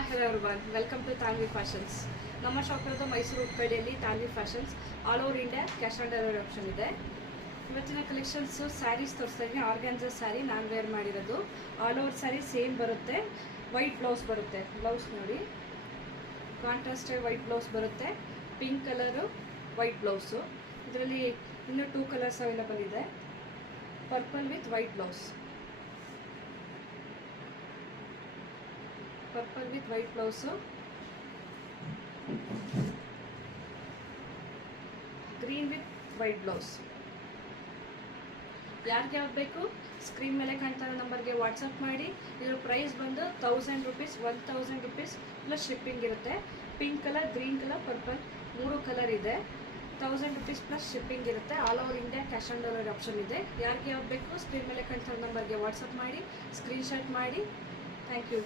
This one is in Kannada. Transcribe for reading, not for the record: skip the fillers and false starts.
Hi hello everyone, welcome to Tanvi fashions. ನಮ್ಮ ಶಾಪ್ ಇರೋದು ಮೈಸೂರು ಉಟ್ಕಡಿಯಲ್ಲಿ Tanvi fashions. All over India cash on delivery option ಇದೆ. ಇವತ್ತಿನ ಕಲೆಕ್ಷನ್ಸು ಸ್ಯಾರೀಸ್ ತೋರಿಸ್ತಾ ಇದ್ದೀನಿ. ಆರ್ಗ್ಯಾನ್ಸಾ ಸ್ಯಾರಿ ನಾನು ವೇರ್ ಮಾಡಿರೋದು. ಆಲ್ ಓವರ್ ಸ್ಯಾರಿ ಸೇಮ್ ಬರುತ್ತೆ. ವೈಟ್ ಬ್ಲೌಸ್ ಬರುತ್ತೆ. ಬ್ಲೌಸ್ ನೋಡಿ, ಕಾಂಟ್ರಾಸ್ಟ್ ವೈಟ್ ಬ್ಲೌಸ್ ಬರುತ್ತೆ. Pink colour white blouse. ಇದರಲ್ಲಿ ಇನ್ನೂ 2 ಕಲರ್ಸ್ ಅವೈಲಬಲ್ ಇದೆ. Purple with white blouse, purple with white blouse, green with white blouse. ಯಾರಿಗೆ ಯಾವ್ದು ಬೇಕು ಸ್ಕ್ರೀನ್ ಮೇಲೆ ಕಾಣ್ತಾ ಇರೋ ನಂಬರ್ಗೆ ವಾಟ್ಸಪ್ ಮಾಡಿ. ಇದರ ಪ್ರೈಸ್ ಬಂದು 1000 ರುಪೀಸ್, 1000 ರುಪೀಸ್ ಪ್ಲಸ್ ಶಿಪ್ಪಿಂಗ್ ಇರುತ್ತೆ. Pink colour, green colour, purple 3 colour ಇದೆ. 1000 ರುಪೀಸ್ ಪ್ಲಸ್ ಶಿಪ್ಪಿಂಗ್ ಇರುತ್ತೆ. All over India cash on delivery option ಇದೆ. ಯಾರಿಗೆ ಯಾವ್ದು ಬೇಕು ಸ್ಕ್ರೀನ್ ಮೇಲೆ ಕಾಣ್ತಾ ಇರೋ ನಂಬರ್ಗೆ ವಾಟ್ಸಪ್ ಮಾಡಿ, ಸ್ಕ್ರೀನ್ಶಾಟ್ ಮಾಡಿ. Thank you.